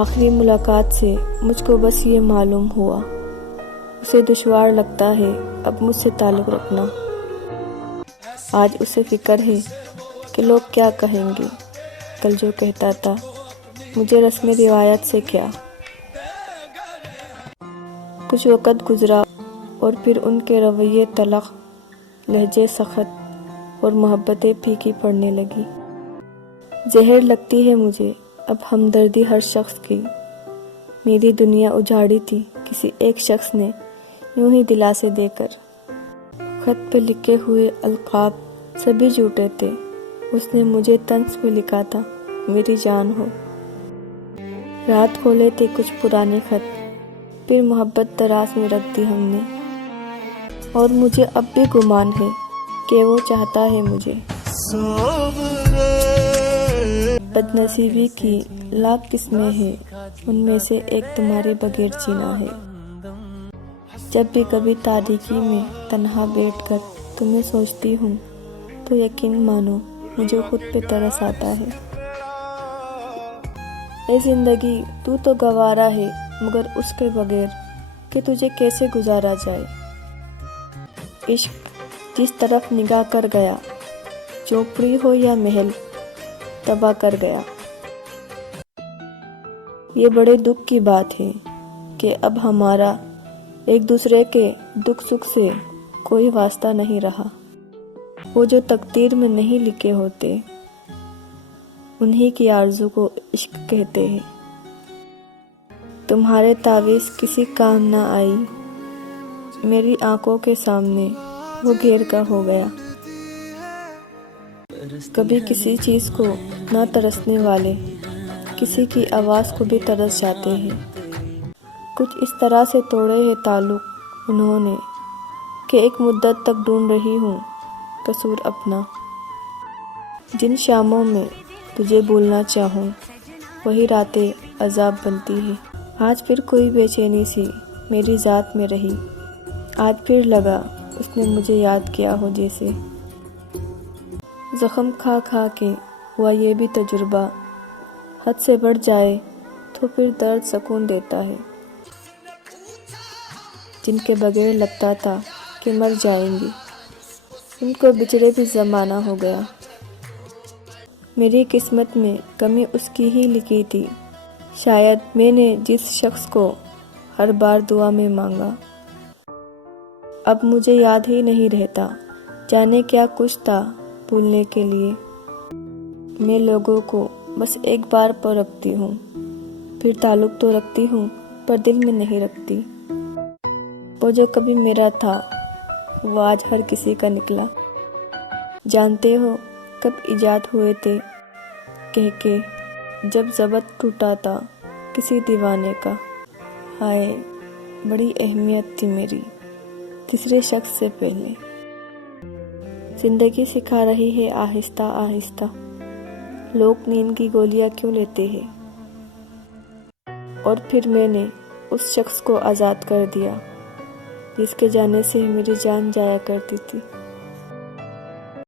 آخری ملاقات سے مجھ کو بس یہ معلوم ہوا، اسے دشوار لگتا ہے اب مجھ سے تعلق رکھنا۔ آج اسے فکر ہے کہ لوگ کیا کہیں گے۔ کل جو کہتا تھا مجھے رسم روایت سے کیا۔ کچھ وقت گزرا اور پھر ان کے رویے تلخ، لہجے سخت اور محبتیں پھیکی پڑنے لگی۔ زہر لگتی ہے مجھے اب ہمدردی ہر شخص کی۔ میری دنیا اجاڑی تھی کسی ایک شخص نے یوں ہی دلاسے دے کر۔ خط پہ لکھے ہوئے القاب سبھی جھوٹے تھے۔ اس نے مجھے طنز پہ لکھا تھا میری جان ہو۔ رات کھولے تھے کچھ پرانے خط، پھر محبت دراز میں رکھ دی ہم نے، اور مجھے اب بھی گمان ہے کہ وہ چاہتا ہے مجھے۔ بد نصیبی کی لاکھ قسمیں ہیں، ان میں سے ایک تمہارے بغیر جینا ہے۔ جب بھی کبھی تاریکی میں تنہا بیٹھ کر تمہیں سوچتی ہوں تو یقین مانو مجھے خود پہ ترس آتا ہے۔ اے زندگی تو گوارا ہے مگر اس کے بغیر کہ تجھے کیسے گزارا جائے۔ عشق جس طرف نگاہ کر گیا، جھونپڑی ہو یا محل، تباہ کر گیا۔ یہ بڑے دکھ کی بات ہے کہ اب ہمارا ایک دوسرے کے دکھ سکھ سے کوئی واسطہ نہیں رہا۔ وہ جو تقدیر میں نہیں لکھے ہوتے، انہی کی آرزو کو عشق کہتے ہیں۔ تمہارے تعویذ کسی کام نہ آئی، میری آنکھوں کے سامنے وہ گھیر کا ہو گیا۔ کبھی کسی چیز کو نہ ترسنے والے کسی کی آواز کو بھی ترس جاتے ہیں۔ کچھ اس طرح سے توڑے ہیں تعلق انہوں نے کہ ایک مدت تک ڈھونڈ رہی ہوں قصور اپنا۔ جن شاموں میں تجھے بھولنا چاہوں وہی راتیں عذاب بنتی ہے۔ آج پھر کوئی بے چینی سی میری ذات میں رہی، آج پھر لگا اس نے مجھے یاد کیا ہو جیسے۔ زخم کھا کھا کے ہوا یہ بھی تجربہ، حد سے بڑھ جائے تو پھر درد سکون دیتا ہے۔ جن کے بغیر لگتا تھا کہ مر جائیں گی، ان کو بچھڑے بھی زمانہ ہو گیا۔ میری قسمت میں کمی اس کی ہی لکھی تھی، شاید میں نے جس شخص کو ہر بار دعا میں مانگا، اب مجھے یاد ہی نہیں رہتا۔ جانے کیا کچھ تھا بھولنے کے لیے۔ میں لوگوں کو بس ایک بار پر رکھتی ہوں، پھر تعلق تو رکھتی ہوں پر دل میں نہیں رکھتی۔ وہ جو کبھی میرا تھا وہ آج ہر کسی کا نکلا۔ جانتے ہو کب ایجاد ہوئے تھے کہہ کے، جب ضبط ٹوٹا تھا کسی دیوانے کا۔ ہائے بڑی اہمیت تھی میری تیسرے شخص سے پہلے۔ زندگی سکھا رہی ہے آہستہ آہستہ، لوگ نیند کی گولیاں کیوں لیتے ہیں۔ اور پھر میں نے اس شخص کو آزاد کر دیا جس کے جانے سے میری جان جایا کرتی تھی۔